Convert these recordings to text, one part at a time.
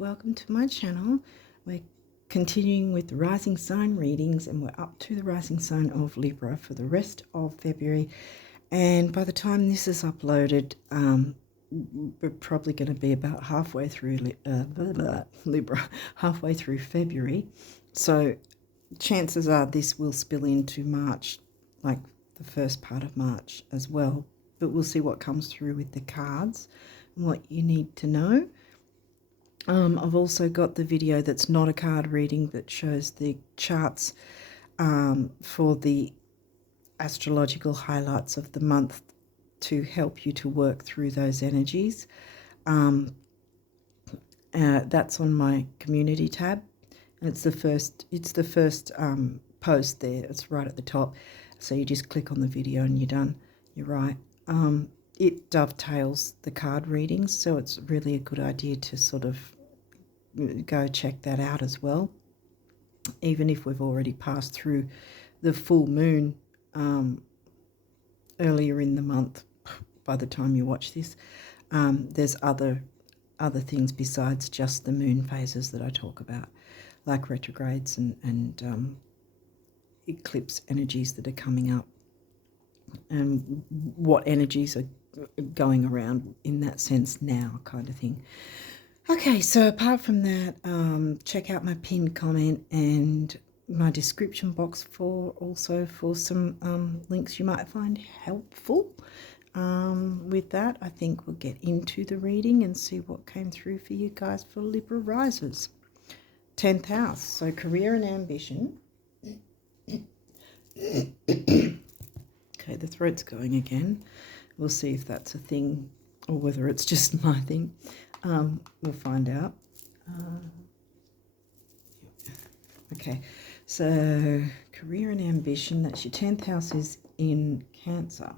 welcome to my channel. We're continuing with the rising sign readings, and we're up to the rising sign of Libra for the rest of February. And by the time this is uploaded, we're probably going to be about halfway through Libra, halfway through February. So chances are this will spill into March, like the first part of March as well. But we'll see what comes through with the cards and what you need to know. I've also got the video that's not a card reading that shows the charts for the astrological highlights of the month to help you to work through those energies. That's on my community tab, and it's the first post there. It's right at the top, so you just click on the video and you're done. You're right. It dovetails the card readings, so it's really a good idea to sort of go check that out as well. Even if we've already passed through the full moon earlier in the month, by the time you watch this, there's other things besides just the moon phases that I talk about, like retrogrades and eclipse energies that are coming up, and what energies are going around in that sense now, kind of thing. Okay, so apart from that, check out my pinned comment and my description box for some links you might find helpful. With that, I think we'll get into the reading and see what came through for you guys for Libra risers. 10th house, so career and ambition. Okay, the throat's going again. We'll see if that's a thing or whether it's just my thing. We'll find out. Okay, so career and ambition, that's your 10th house is in Cancer.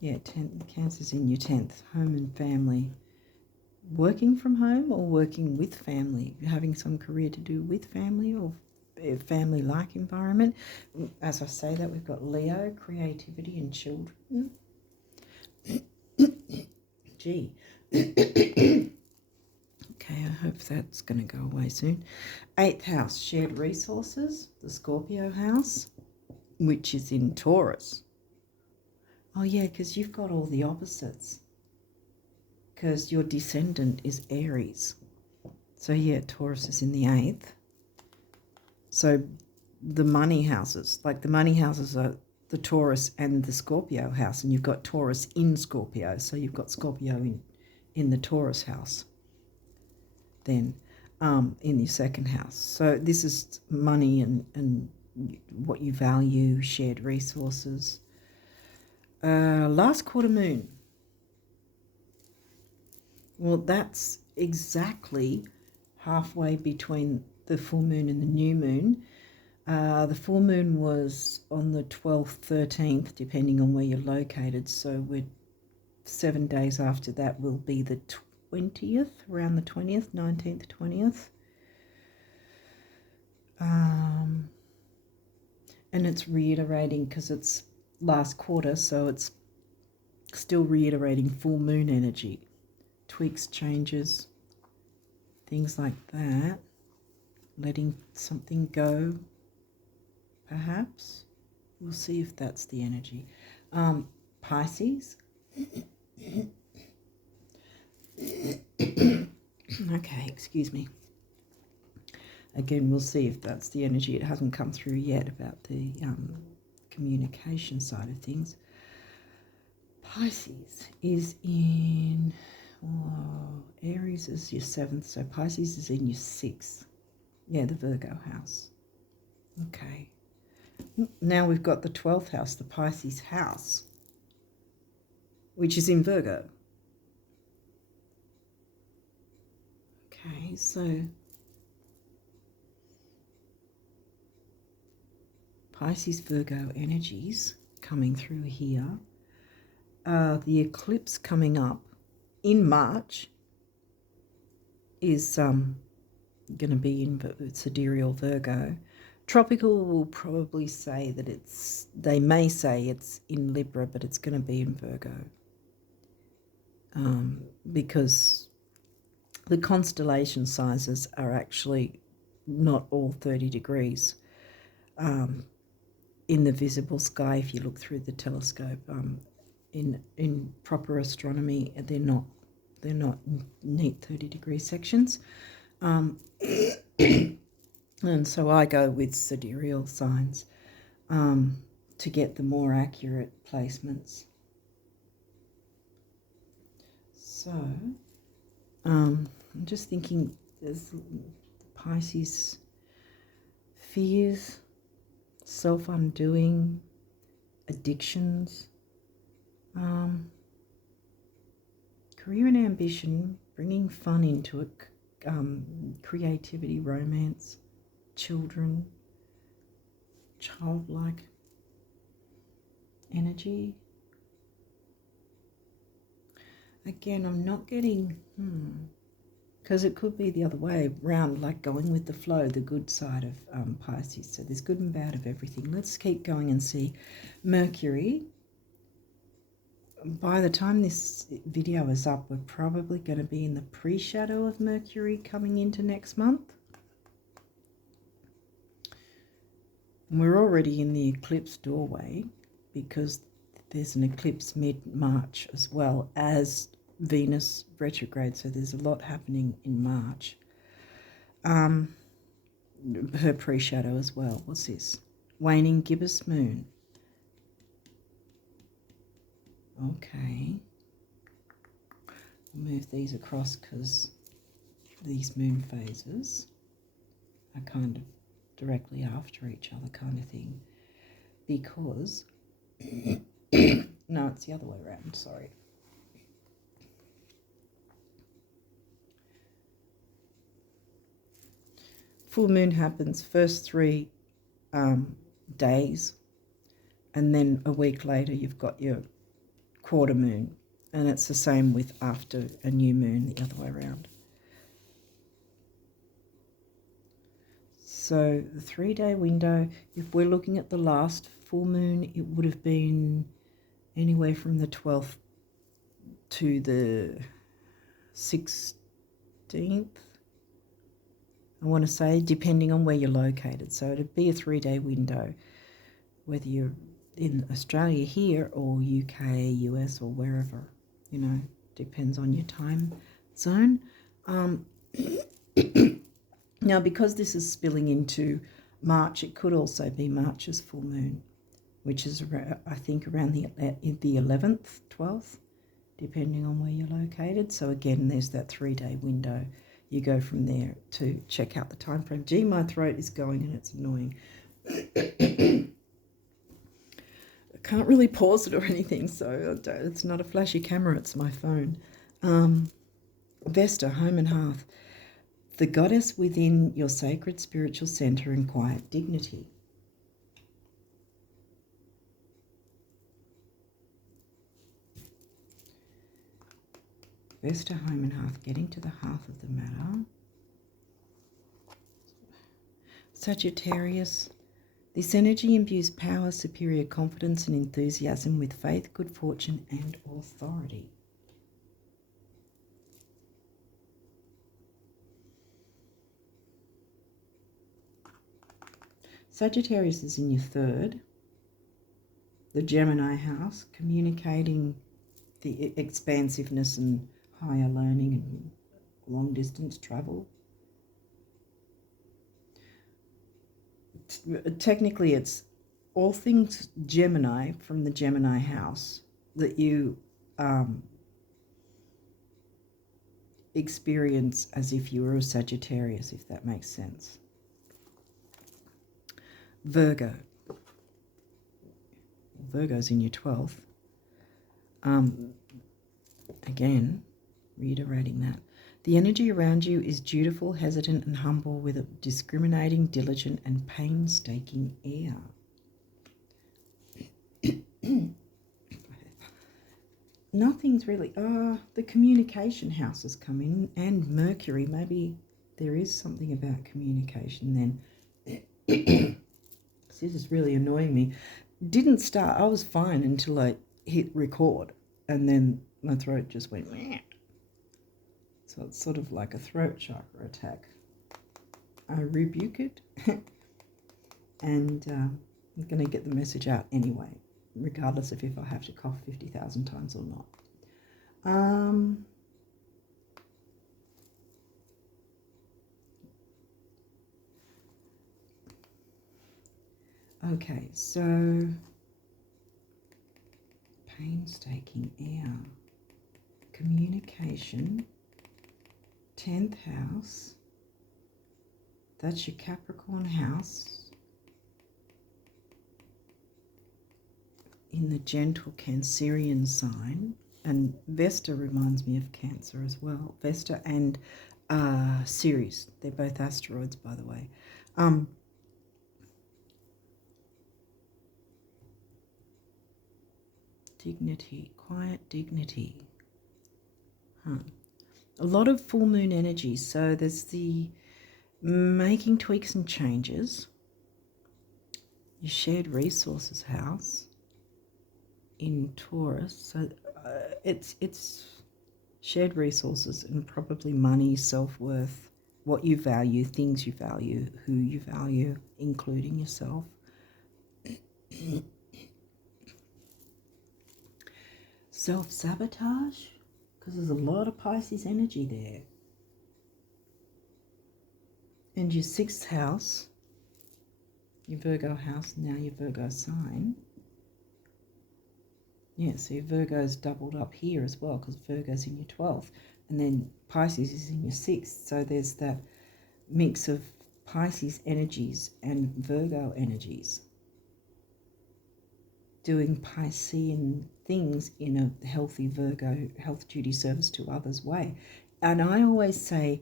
Yeah, Cancer's in your 10th, home and family. Working from home or working with family, having some career to do with family or a family-like environment. As I say that, we've got Leo, creativity and children. Gee. Okay, I hope that's going to go away soon. 8th house, shared resources, the Scorpio house, which is in Taurus. Oh yeah, because you've got all the opposites, because your descendant is Aries. So yeah, Taurus is in the 8th. So the money houses, like the money houses are the Taurus and the Scorpio house, and you've got Taurus in Scorpio, so you've got Scorpio in the Taurus house then, in your 2nd house. So this is money and what you value, shared resources. Last quarter moon. Well, that's exactly halfway between the full moon and the new moon. The full moon was on the 12th, 13th, depending on where you're located. So we're 7 days after that will be the 20th, around the 20th, 19th, 20th. And it's reiterating because it's last quarter, so it's still reiterating full moon energy. Tweaks, changes, things like that. Letting something go, perhaps. We'll see if that's the energy. Pisces. Okay, excuse me. Again, we'll see if that's the energy. It hasn't come through yet about the communication side of things. Pisces is in... Oh, Aries is your 7th, so Pisces is in your 6th. Yeah, the Virgo house. Okay. Now we've got the 12th house, the Pisces house, which is in Virgo. Okay, so Pisces, Virgo energies coming through here. The eclipse coming up in March is going to be in Sidereal Virgo. Tropical will probably say that they may say it's in Libra, but it's going to be in Virgo. because the constellation sizes are actually not all 30 degrees in the visible sky if you look through the telescope. In proper astronomy, they're not neat 30-degree sections. And so I go with sidereal signs to get the more accurate placements. So I'm just thinking, there's Pisces fears, self-undoing, addictions, career and ambition, bringing fun into it, creativity, romance, children, childlike energy. Again, I'm not getting, because it could be the other way round, like going with the flow, the good side of Pisces. So there's good and bad of everything. Let's keep going and see. Mercury. By the time this video is up, we're probably going to be in the pre-shadow of Mercury coming into next month. We're already in the eclipse doorway because there's an eclipse mid-March as well as Venus retrograde, so there's a lot happening in March. Her pre-shadow as well. What's this? Waning gibbous moon. Okay. I'll move these across because these moon phases are kind of directly after each other kind of thing, because no, it's the other way around, sorry. Full moon happens first 3 days, and then a week later you've got your quarter moon, and it's the same with after a new moon, the other way around. So the 3-day window, if we're looking at the last full moon, it would have been anywhere from the 12th to the 16th, I want to say, depending on where you're located. So it'd be a 3-day window, whether you're in Australia here or UK, US, or wherever, you know, depends on your time zone. Now, because this is spilling into March, it could also be March's full moon, which is, I think, around the 11th, 12th, depending on where you're located. So again, there's that 3-day window. You go from there to check out the time frame. Gee, my throat is going and it's annoying. I can't really pause it or anything, so it's not a flashy camera, it's my phone. Vesta, home and hearth. The goddess within your sacred spiritual center and quiet dignity. Vesta, home and hearth, getting to the hearth of the matter. Sagittarius. This energy imbues power, superior confidence and enthusiasm with faith, good fortune and authority. Sagittarius is in your 3rd, the Gemini house, communicating the expansiveness and higher learning and long distance travel. Technically, it's all things Gemini from the Gemini house that you experience as if you were a Sagittarius, if that makes sense. Virgo. Virgo's in your 12th. Again, reiterating that. The energy around you is dutiful, hesitant, and humble, with a discriminating, diligent, and painstaking air. Nothing's really... the communication house has come in, and Mercury. Maybe there is something about communication then. This is really annoying me. Didn't start... I was fine until I hit record, and then my throat just went... Meh. So it's sort of like a throat chakra attack. I rebuke it and I'm going to get the message out anyway, regardless of if I have to cough 50,000 times or not. Okay, so painstaking air, communication, 10th house, that's your Capricorn house, in the gentle Cancerian sign, and Vesta reminds me of Cancer as well. Vesta and Ceres, they're both asteroids, by the way. Dignity, quiet dignity. A lot of full moon energy, so there's the making tweaks and changes. Your shared resources house in Taurus, so it's shared resources and probably money, self-worth, what you value, things you value, who you value, including yourself. Self-sabotage, because there's a lot of Pisces energy there. And your 6th house, your Virgo house, now your Virgo sign. Yeah, so your Virgo's doubled up here as well, because Virgo's in your 12th. And then Pisces is in your 6th. So there's that mix of Pisces energies and Virgo energies, doing Piscean things in a healthy Virgo health duty service to others way. And I always say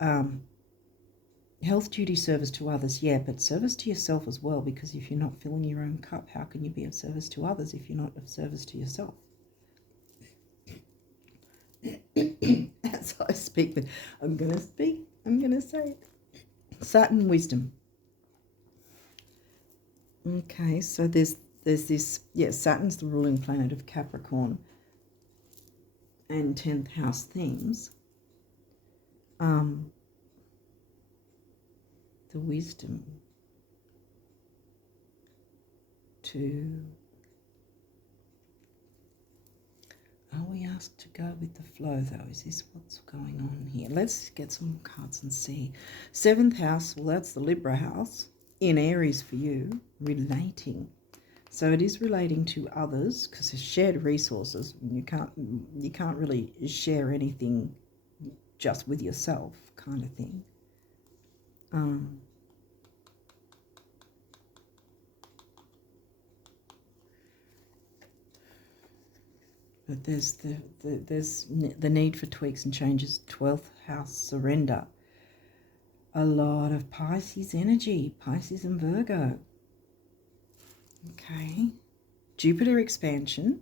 health duty service to others, yeah, but service to yourself as well, because if you're not filling your own cup, how can you be of service to others if you're not of service to yourself? As I speak, but I'm going to say it. Saturn wisdom. Okay, so there's this, yeah, Saturn's the ruling planet of Capricorn and 10th house themes. The wisdom to, are we asked to go with the flow though? Is this what's going on here? Let's get some cards and see. 7th house, well, that's the Libra house in Aries for you, relating. So it is relating to others because it's shared resources. You can't really share anything just with yourself, kind of thing. But there's the need for tweaks and changes. 12th house, surrender. A lot of Pisces energy, Pisces and Virgo. Okay. Jupiter expansion.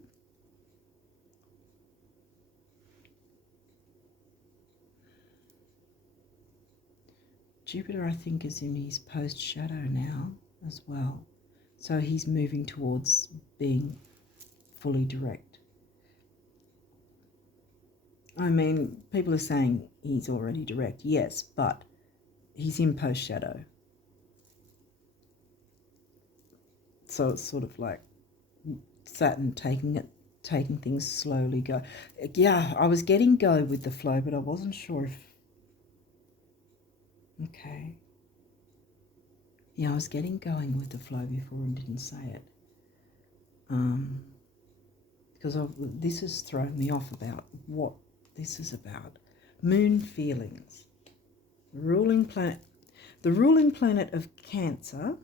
Jupiter, I think, is in his post-shadow now as well. So he's moving towards being fully direct. I mean, people are saying he's already direct. Yes, but he's in post-shadow. So it's sort of like Saturn taking things slowly. Go. Yeah, I was getting go with the flow, but I wasn't sure if... Okay. Yeah, I was getting going with the flow before and didn't say it. Because this has thrown me off about what this is about. Moon feelings. The ruling planet of Cancer.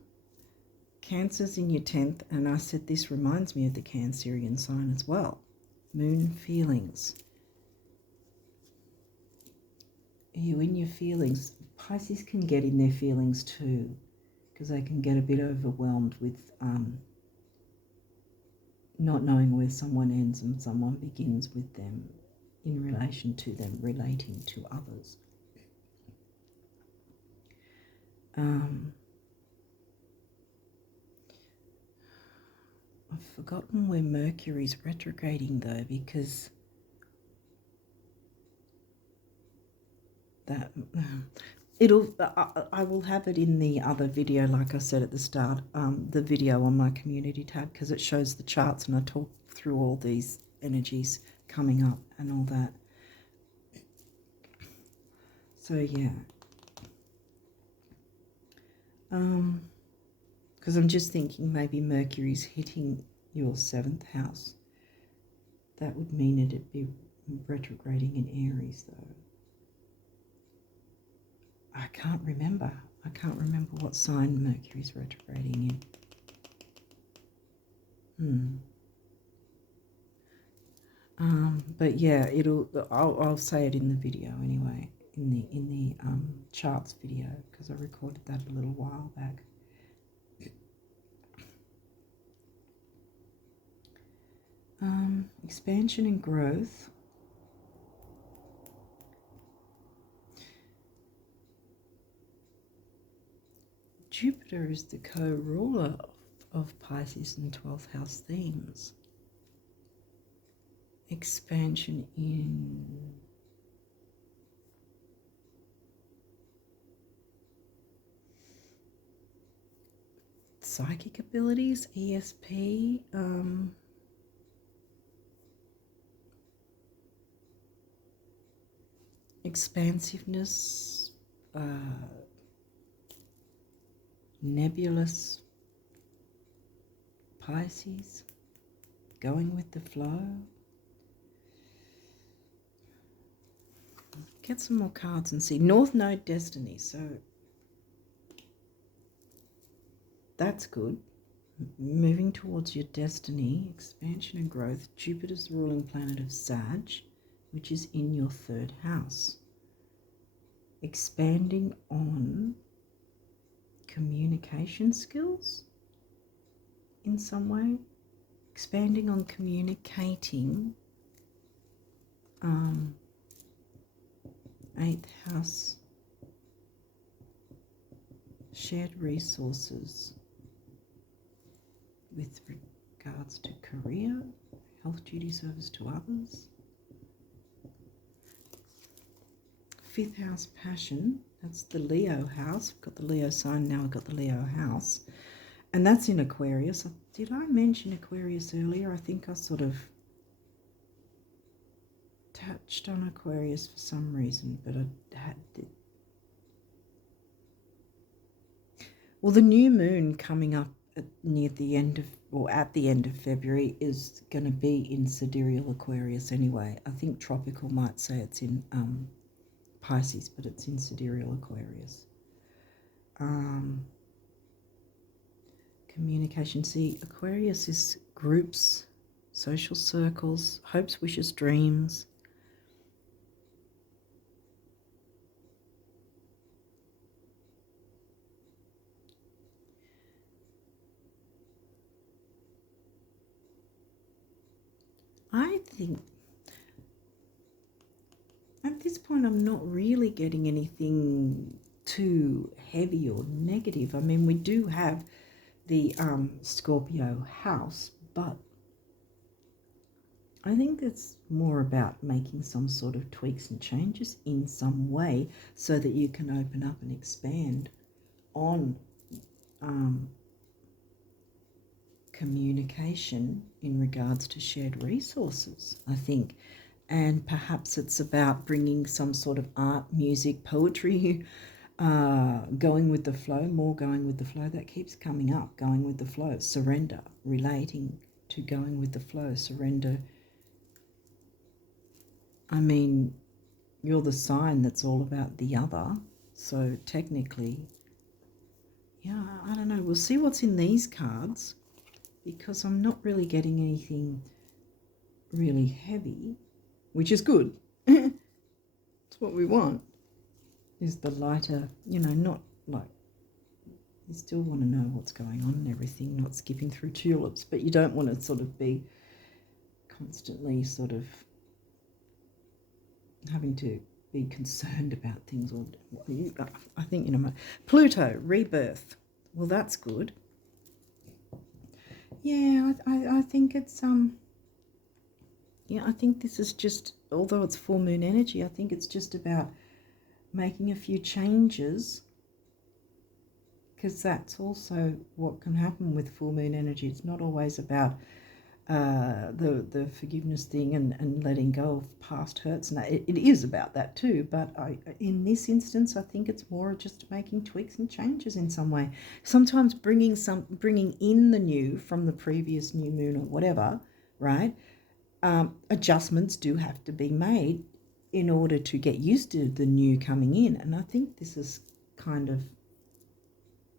Cancer's in your 10th, and I said this reminds me of the Cancerian sign as well. Moon feelings. Are you in your feelings? Pisces can get in their feelings too, because they can get a bit overwhelmed with not knowing where someone ends and someone begins with them in relation to them relating to others. I've forgotten where Mercury's retrograding though, because that. I will have it in the other video, like I said at the start, the video on my community tab, because it shows the charts and I talk through all these energies coming up and all that. So yeah. Because I'm just thinking maybe Mercury's hitting your 7th house. That would mean it'd be retrograding in Aries, though. I can't remember. I can't remember what sign Mercury's retrograding in. But yeah, I'll say it in the video anyway, in the charts video, because I recorded that a little while back. Expansion and growth. Jupiter is the co-ruler of Pisces and 12th house themes. Expansion in psychic abilities, ESP, expansiveness, nebulous Pisces, going with the flow. Get some more cards and see. North Node Destiny, so that's good. Moving towards your destiny, expansion and growth. Jupiter's the ruling planet of Sag, which is in your 3rd house. Expanding on communication skills in some way. Expanding on communicating. 8th house. Shared resources with regards to career, health duty, service to others. 5th house, passion. That's the Leo house. We've got the Leo sign, now we've got the Leo house. And that's in Aquarius. Did I mention Aquarius earlier? I think I sort of touched on Aquarius for some reason, but I had to. Well, the new moon coming up near the end of, or at the end of February, is going to be in sidereal Aquarius anyway. I think tropical might say it's in Pisces, but it's in sidereal Aquarius. Communication. See, Aquarius is groups, social circles, hopes, wishes, dreams. I think at this point I'm not really getting anything too heavy or negative. I mean, we do have the Scorpio house, but I think it's more about making some sort of tweaks and changes in some way so that you can open up and expand on communication in regards to shared resources, I think. And perhaps it's about bringing some sort of art, music, poetry, going with the flow, more going with the flow. That keeps coming up, going with the flow. Surrender, relating to going with the flow. Surrender. I mean, you're the sign that's all about the other. So technically, yeah, I don't know. We'll see what's in these cards, because I'm not really getting anything really heavy, which is good. It's what we want, is the lighter, you know, not like, you still want to know what's going on and everything, not skipping through tulips, but you don't want to sort of be constantly sort of having to be concerned about things. Or I think, you know, Pluto, rebirth. Well, that's good. Yeah, I think it's, yeah, I think this is just, although it's full moon energy, I think it's just about making a few changes, because that's also what can happen with full moon energy. It's not always about the forgiveness thing and letting go of past hurts. And it is about that too, but in this instance, I think it's more just making tweaks and changes in some way. Sometimes bringing in the new from the previous new moon or whatever, right? Adjustments do have to be made in order to get used to the new coming in. And I think this is kind of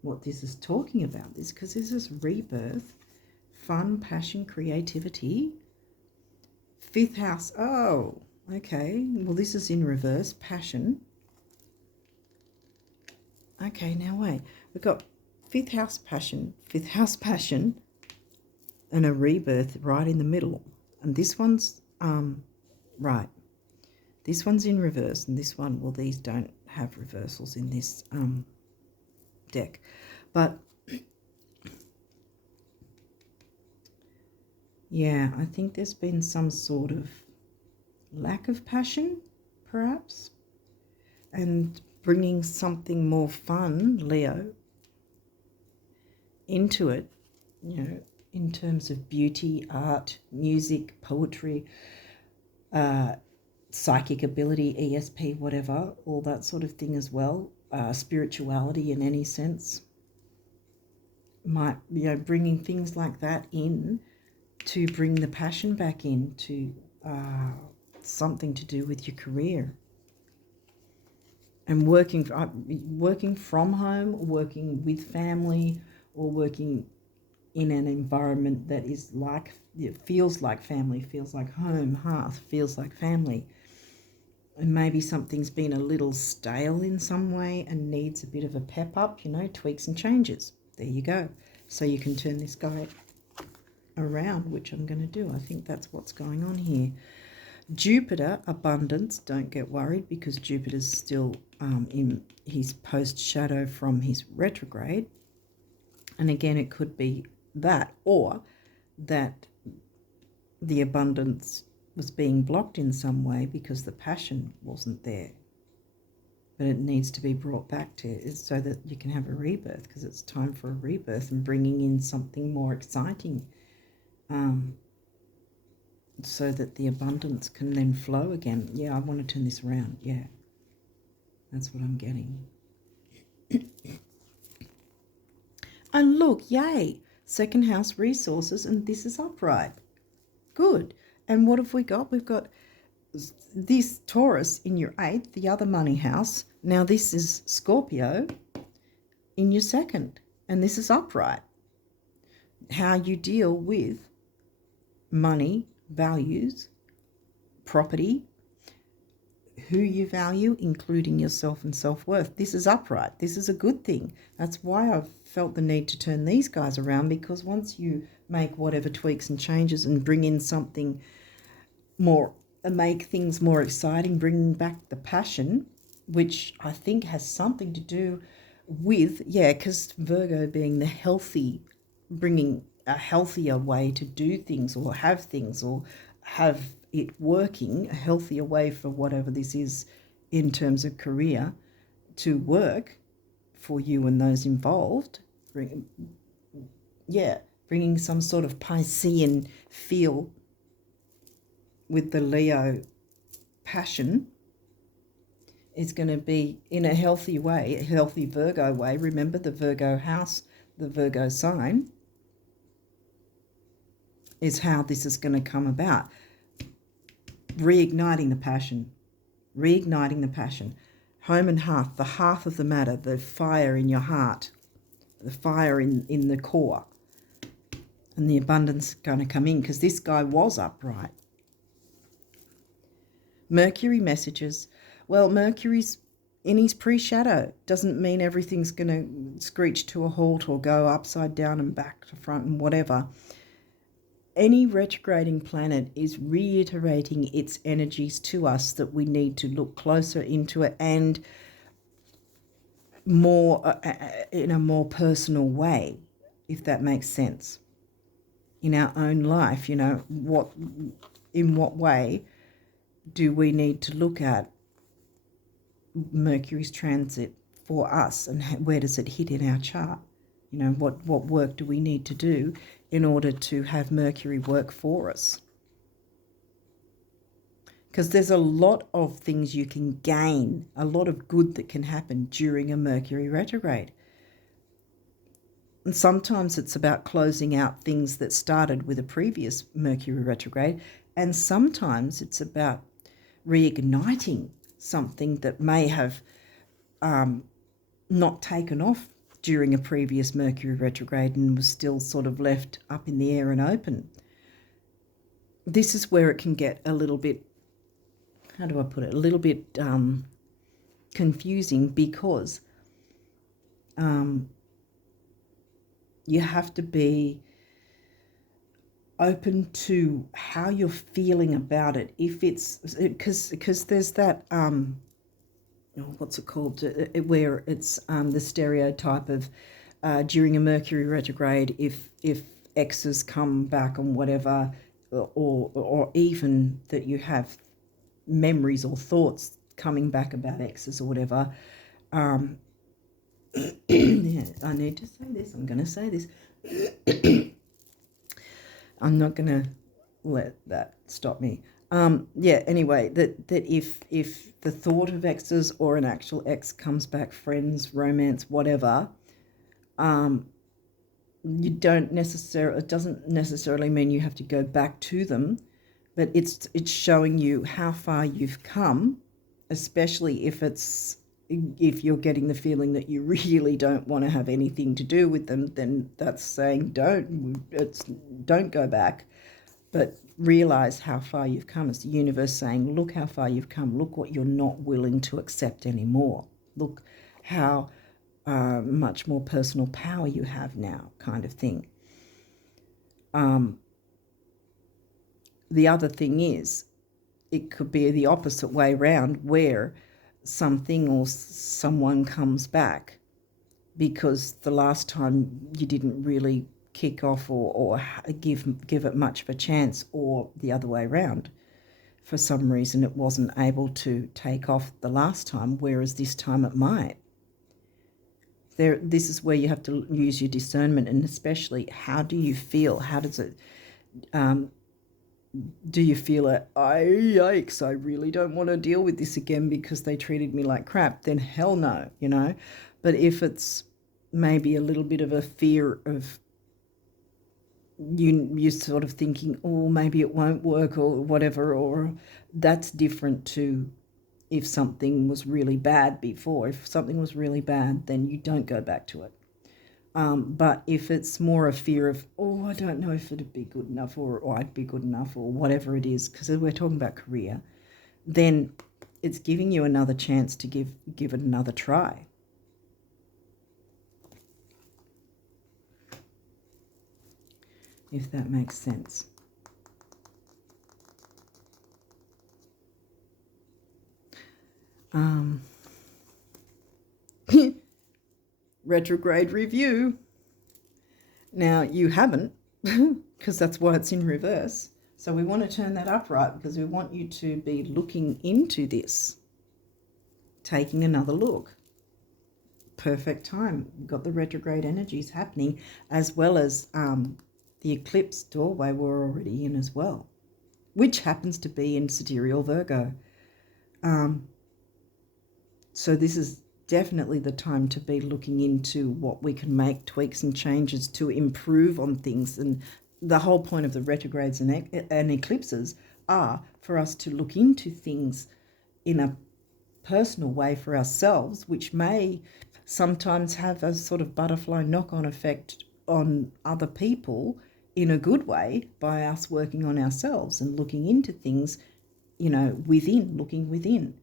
what this is talking about, this, because this is rebirth, fun, passion, creativity. Fifth house, oh, okay. Well, this is in reverse, passion. Okay, now wait. We've got fifth house passion, and a rebirth right in the middle. And this one's, right. This one's in reverse, and this one, well, these don't have reversals in this deck. But yeah, I think there's been some sort of lack of passion, perhaps, and bringing something more fun, Leo, into it, you know, in terms of beauty, art, music, poetry, psychic ability, ESP, whatever, all that sort of thing as well, spirituality in any sense. Might, you know, bringing things like that in to bring the passion back into something to do with your career. And working from home, working with family, or working in an environment that is like, it feels like family, feels like home, hearth, feels like family. And maybe something's been a little stale in some way and needs a bit of a pep up, you know, tweaks and changes. There you go. So you can turn this guy around, which I'm going to do. I think that's what's going on here. Jupiter, abundance, don't get worried, because Jupiter's still in his post-shadow from his retrograde. And again, it could be that, or that the abundance was being blocked in some way because the passion wasn't there. But it needs to be brought back to, so that you can have a rebirth, because it's time for a rebirth and bringing in something more exciting, so that the abundance can then flow again. Yeah, I want to turn this around. Yeah, that's what I'm getting. And look, yay, second house resources, and this is upright. Good. And what have we got? We've got this Taurus in your 8th, the other money house. Now this is Scorpio in your 2nd, and this is upright. How you deal with money, values, property, who you value, including yourself and self-worth. This is upright. This is a good thing. That's why I've felt the need to turn these guys around, because once you make whatever tweaks and changes and bring in something more, make things more exciting, bringing back the passion, which I think has something to do with, yeah, because Virgo being the healthy, bringing a healthier way to do things or have it working, a healthier way for whatever this is in terms of career to work for you and those involved. Bringing some sort of Piscean feel with the Leo passion is going to be in a healthy way, a healthy Virgo way. Remember the Virgo house, the Virgo sign, is how this is going to come about. Reigniting the passion. Home and hearth, the hearth of the matter, the fire in your heart, the fire in the core. And the abundance is going to come in, because this guy was upright. Mercury messages. Well, Mercury's in his pre-shadow. Doesn't mean everything's going to screech to a halt or go upside down and back to front and whatever. Any retrograding planet is reiterating its energies to us that we need to look closer into it, and more in a more personal way, if that makes sense. In our own life, you know, in what way do we need to look at Mercury's transit for us, and where does it hit in our chart? You know, what work do we need to do in order to have Mercury work for us? Because there's a lot of things you can gain, a lot of good that can happen during a Mercury retrograde. And sometimes it's about closing out things that started with a previous Mercury retrograde, and sometimes it's about reigniting something that may have not taken off during a previous Mercury retrograde and was still sort of left up in the air and open. This is where it can get a little bit, how do I put it, a little bit confusing, because you have to be open to how you're feeling about it. If it's because there's that what's it called, where it's the stereotype of during a Mercury retrograde, if exes come back and whatever, or even that you have memories or thoughts coming back about exes or whatever. Yeah, I need to say this. I'm going to say this. I'm not going to let that stop me. Yeah, anyway, that if the thought of exes or an actual ex comes back, friends, romance, whatever, you don't necessarily, it doesn't necessarily mean you have to go back to them, but it's showing you how far you've come, especially if you're getting the feeling that you really don't want to have anything to do with them, then that's saying don't go back, but realize how far you've come. It's the universe saying, look how far you've come. Look what you're not willing to accept anymore. Look how much more personal power you have now, kind of thing. The other thing is, it could be the opposite way round, where something or someone comes back because the last time you didn't really kick off or give it much of a chance, or the other way around. For some reason it wasn't able to take off the last time, whereas this time it might. This is where you have to use your discernment, and especially, how do you feel? How does it do you feel yikes, I really don't want to deal with this again because they treated me like crap? Then hell no, you know. But if it's maybe a little bit of a fear of you're sort of thinking, oh, maybe it won't work or whatever, or that's different to if something was really bad before. If something was really bad, then you don't go back to it. But if it's more a fear of, oh, I don't know if it'd be good enough, or I'd be good enough, or whatever it is, because we're talking about career, then it's giving you another chance to give it another try. If that makes sense. Retrograde review. Now, you haven't, because that's why it's in reverse. So we want to turn that upright, because we want you to be looking into this, taking another look. Perfect time. We've got the retrograde energies happening, as well as the eclipse doorway we're already in as well, which happens to be in sidereal Virgo. So this is definitely the time to be looking into what we can make tweaks and changes to improve on things. And the whole point of the retrogrades and eclipses are for us to look into things in a personal way for ourselves, which may sometimes have a sort of butterfly knock-on effect on other people in a good way, by us working on ourselves and looking into things, you know, looking within.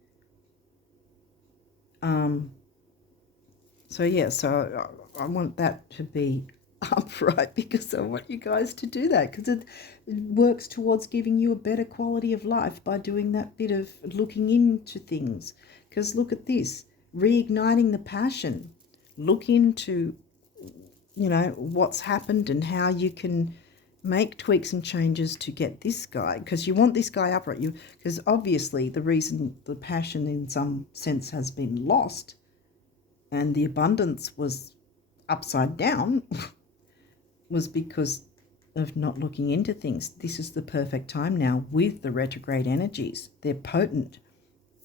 So yeah, so I want that to be upright, because I want you guys to do that, because it works towards giving you a better quality of life by doing that bit of looking into things. Because look at this, reigniting the passion. Look into, you know, what's happened and how you can make tweaks and changes to get this guy, because you want this guy upright. Because obviously the reason the passion in some sense has been lost and the abundance was upside down was because of not looking into things. This is the perfect time now with the retrograde energies. They're potent,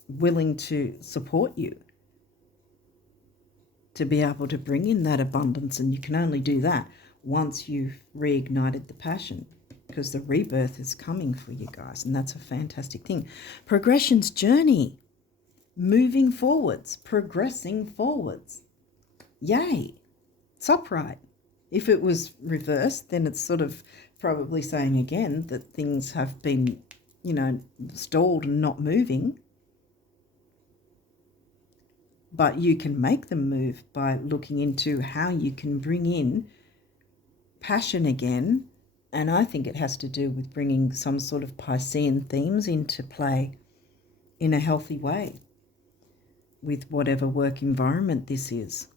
willing to support you to be able to bring in that abundance, and you can only do that once you've reignited the passion, because the rebirth is coming for you guys, and that's a fantastic thing. Progression's journey, moving forwards, progressing forwards. Yay, it's upright. If it was reversed, then it's sort of probably saying again that things have been, stalled and not moving. But you can make them move by looking into how you can bring in passion again. And I think it has to do with bringing some sort of Piscean themes into play in a healthy way with whatever work environment this is.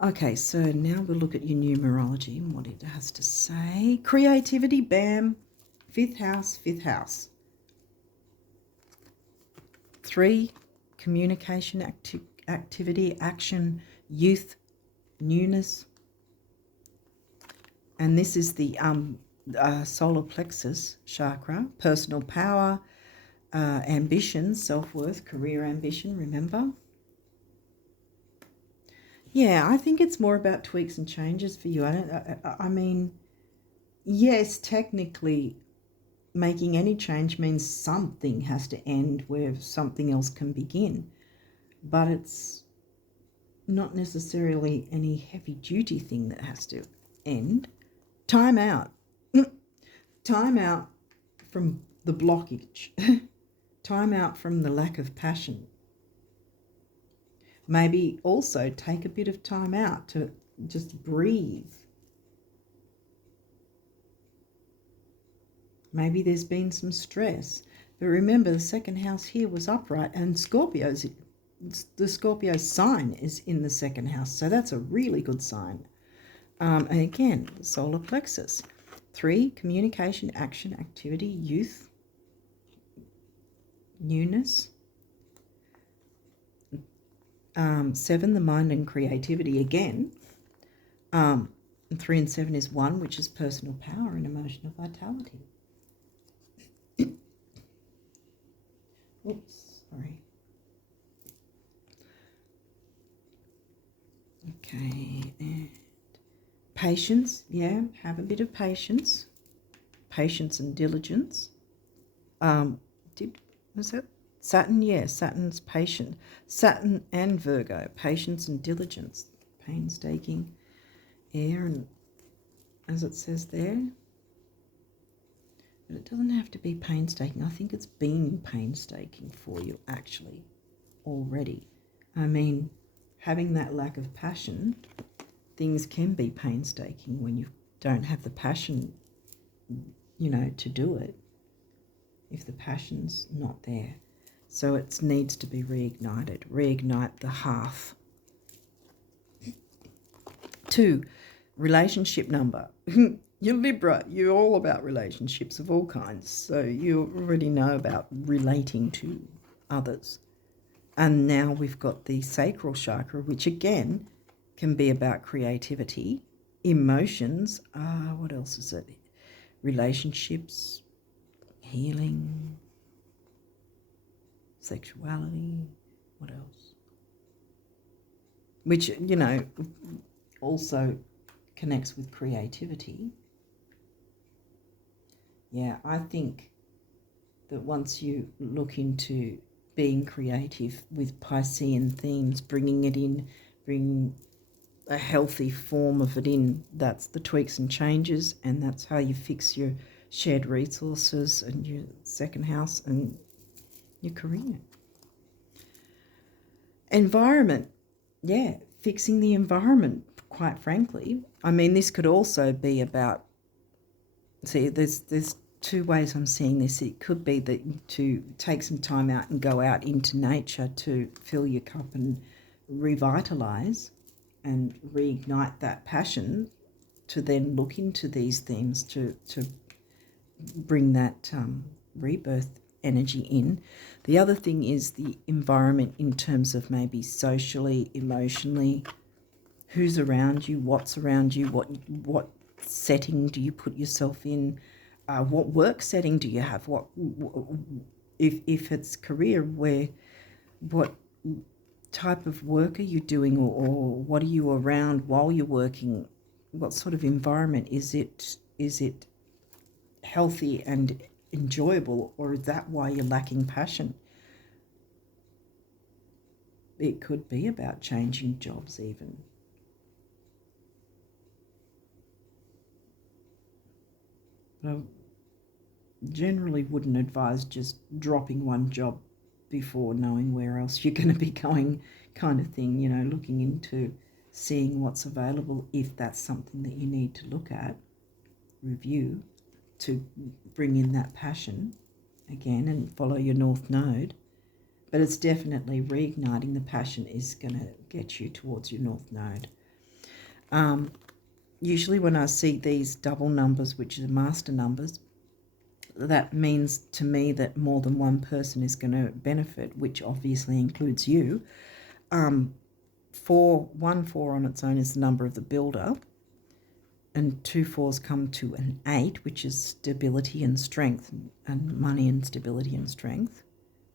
Okay, so now we'll look at your numerology and what it has to say. Creativity, bam. Fifth house. 3, communication, activity, action, youth, newness. And this is the solar plexus chakra, personal power, ambition, self-worth, career ambition, remember? Yeah, I think it's more about tweaks and changes for you. I mean, yes, technically making any change means something has to end where something else can begin. But it's not necessarily any heavy-duty thing that has to end. Time out. Time out from the blockage. Time out from the lack of passion. Maybe also take a bit of time out to just breathe. Maybe there's been some stress. But remember, the second house here was upright, and the Scorpio sign is in the second house. So that's a really good sign. And again, the solar plexus. 3, communication, action, activity, youth, newness. 7, the mind and creativity again. 3 and 7 is 1, which is personal power and emotional vitality. Oops, sorry. Okay, and patience, yeah, have a bit of patience. Patience and diligence. Was that Saturn? Yeah, Saturn's patient. Saturn and Virgo, patience and diligence. Painstaking, air, and as it says there. But it doesn't have to be painstaking. I think it's been painstaking for you actually already. I mean, having that lack of passion, things can be painstaking when you don't have the passion, to do it, if the passion's not there. So it needs to be reignited. Reignite the hearth. 2, relationship number. You're Libra. You're all about relationships of all kinds. So you already know about relating to others. And now we've got the sacral chakra, which again can be about creativity, emotions. What else is it? Relationships, healing, sexuality. What else? Which, also connects with creativity. Yeah, I think that once you look into being creative with Piscean themes, bringing it in, bringing a healthy form of it in, that's the tweaks and changes, and that's how you fix your shared resources and your second house and your career. Environment, yeah, fixing the environment, quite frankly. I mean, this could also be about, see, there's 2 ways I'm seeing this. It could be that to take some time out and go out into nature to fill your cup and revitalise and reignite that passion then look into these themes to bring that rebirth energy in. The other thing is the environment in terms of maybe socially, emotionally, who's around you, what's around you, what setting do you put yourself in, what work setting do you have, if it's career, what type of work are you doing, or what are you around while you're working, what sort of environment is it healthy and enjoyable, or is that why you're lacking passion? It could be about changing jobs even. I generally wouldn't advise just dropping one job before knowing where else you're going to be going, kind of thing, you know, looking into seeing what's available if that's something that you need to look at, review, to bring in that passion again and follow your North Node. But it's definitely reigniting the passion is going to get you towards your North Node. Usually when I see these double numbers, which are master numbers, that means to me that more than one person is going to benefit, which obviously includes you. 4 on its own is the number of the builder, and 2 4s come to an 8, which is stability and strength, and money and stability and strength.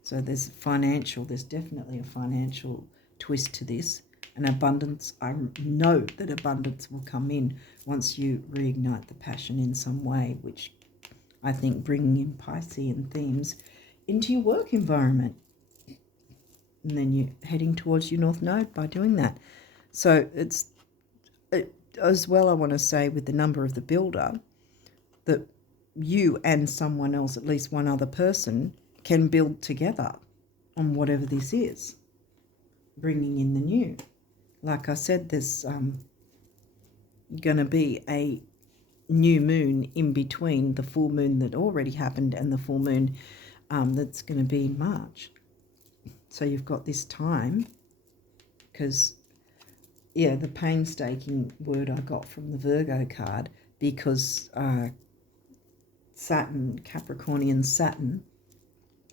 So there's definitely a financial twist to this. And abundance, I know that abundance will come in once you reignite the passion in some way, which I think bringing in Piscean themes into your work environment. And then you're heading towards your North Node by doing that. So as well, I want to say with the number of the builder, that you and someone else, at least one other person, can build together on whatever this is, bringing in the new. Like I said, there's going to be a new moon in between the full moon that already happened and the full moon that's going to be in March. So you've got this time, because, yeah, the painstaking word I got from the Virgo card, because Saturn, Capricornian Saturn,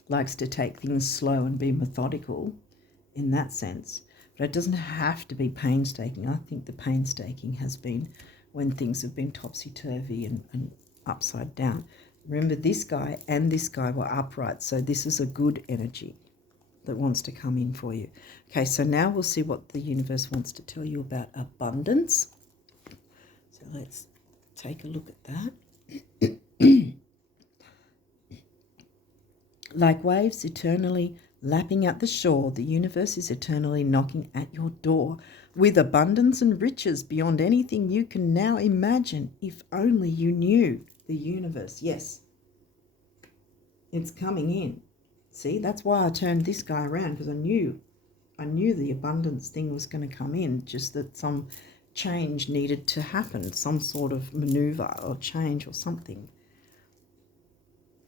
likes to take things slow and be methodical in that sense. But it doesn't have to be painstaking. I think the painstaking has been when things have been topsy-turvy and upside down. Remember, this guy and this guy were upright, so this is a good energy that wants to come in for you. Okay, so now we'll see what the universe wants to tell you about abundance. So let's take a look at that. Like waves eternally lapping at the shore, the universe is eternally knocking at your door with abundance and riches beyond anything you can now imagine. If only you knew the universe. Yes, it's coming in. See, that's why I turned this guy around, because I knew the abundance thing was going to come in, just that some change needed to happen, some sort of maneuver or change or something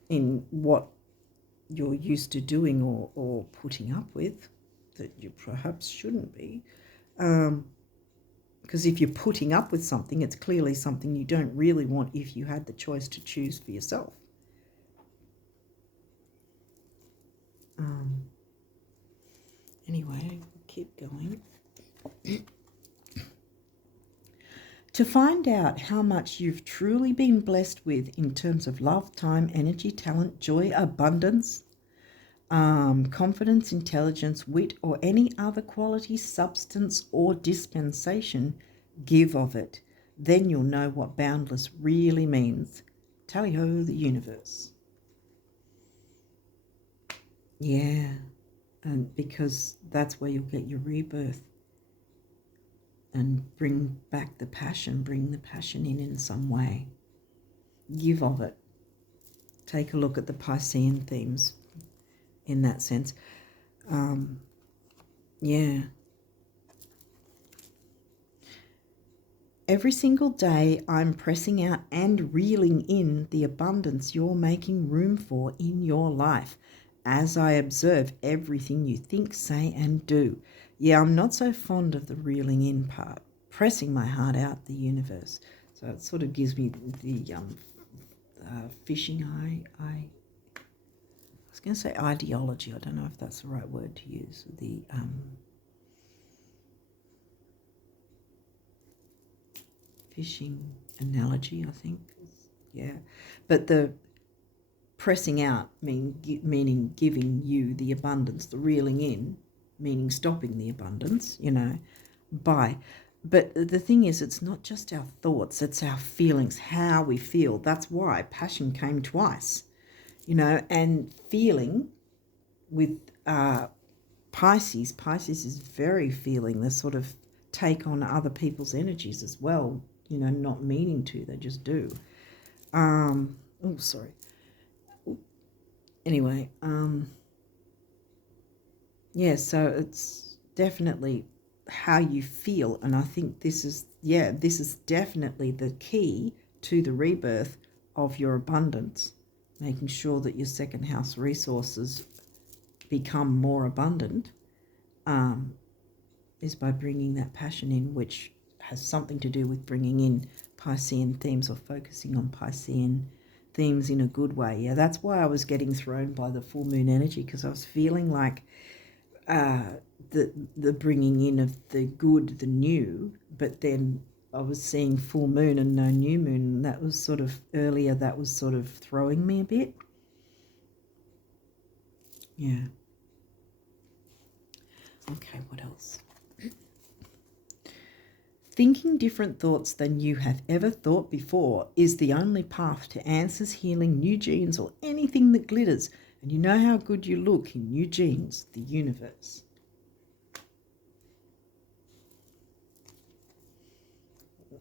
in what you're used to doing or putting up with that you perhaps shouldn't be. Because if you're putting up with something, it's clearly something you don't really want if you had the choice to choose for yourself. Anyway, keep going. To find out how much you've truly been blessed with in terms of love, time, energy, talent, joy, abundance, confidence, intelligence, wit, or any other quality, substance, or dispensation, give of it. Then you'll know what boundless really means. Tally-ho, the universe. Yeah, and because that's where you'll get your rebirth. And bring back the passion, bring the passion in some way. Give of it. Take a look at the Piscean themes in that sense. Yeah. Every single day I'm pressing out and reeling in the abundance you're making room for in your life as I observe everything you think, say, and do. Yeah, I'm not so fond of the reeling in part, pressing my heart out the universe. So it sort of gives me the fishing eye. I was going to say ideology. I don't know if that's the right word to use. The fishing analogy, I think. Yeah. But the pressing out meaning giving you the abundance, the reeling in meaning stopping the abundance, but the thing is, it's not just our thoughts, it's our feelings, how we feel. That's why passion came twice, and feeling with Pisces is very feeling. They sort of take on other people's energies as well, not meaning to, they just do. Anyway, so it's definitely how you feel, and I think this is definitely the key to the rebirth of your abundance, making sure that your second house resources become more abundant, is by bringing that passion in, which has something to do with bringing in Piscean themes or focusing on Piscean themes in a good way. Yeah, that's why I was getting thrown by the full moon energy, because I was feeling like the bringing in of the good, the new, but then I was seeing full moon and no new moon, and that was sort of earlier, that was sort of throwing me a bit. Yeah. Okay, what else? Thinking different thoughts than you have ever thought before is the only path to answers, healing, new genes, or anything that glitters. And you know how good you look in new genes, the universe.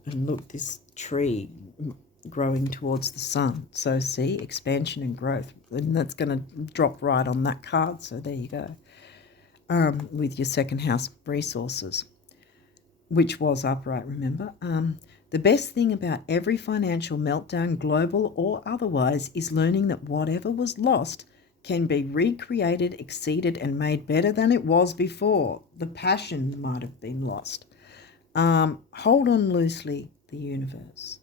And look, this tree growing towards the sun. So see, expansion and growth. And that's going to drop right on that card. So there you go. With your second house resources, which was upright, remember? The best thing about every financial meltdown, global or otherwise, is learning that whatever was lost can be recreated, exceeded, and made better than it was before. The passion might have been lost. Hold on loosely, the universe.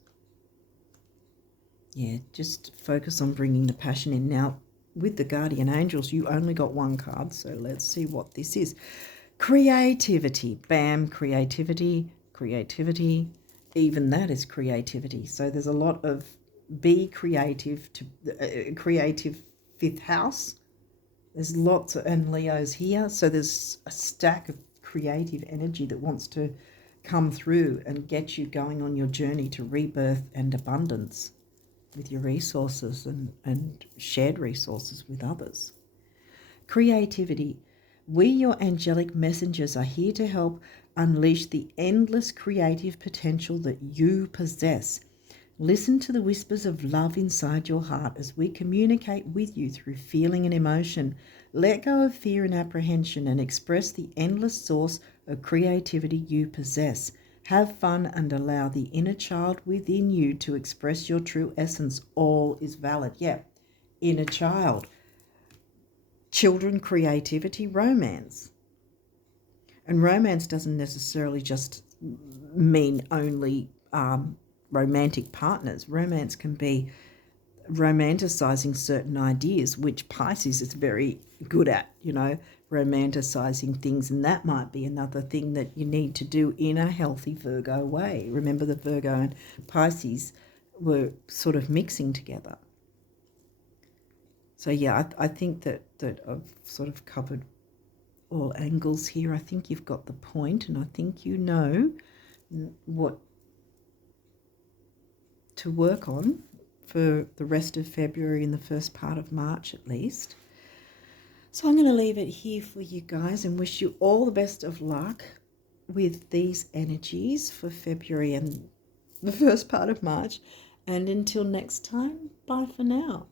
Yeah, just focus on bringing the passion in. Now, with the guardian angels, you only got one card, so let's see what this is. Creativity. Bam, creativity. Even that is creativity. So there's a lot of be creative, to creative fifth house. There's lots of, and Leo's here. So there's a stack of creative energy that wants to come through and get you going on your journey to rebirth and abundance with your resources and shared resources with others. Creativity. We, your angelic messengers, are here to help unleash the endless creative potential that you possess. Listen to the whispers of love inside your heart as we communicate with you through feeling and emotion. Let go of fear and apprehension and express the endless source of creativity you possess. Have fun and allow the inner child within you to express your true essence. All is valid. Yeah, inner child. Children, creativity, romance. And romance doesn't necessarily just mean only romantic partners. Romance can be romanticizing certain ideas, which Pisces is very good at, romanticizing things. And that might be another thing that you need to do in a healthy Virgo way. Remember, the Virgo and Pisces were sort of mixing together. So yeah, I think that I've sort of covered all angles here. I think you've got the point, and I think you know what to work on for the rest of February and the first part of March at least. So I'm going to leave it here for you guys and wish you all the best of luck with these energies for February and the first part of March. And until next time, bye for now.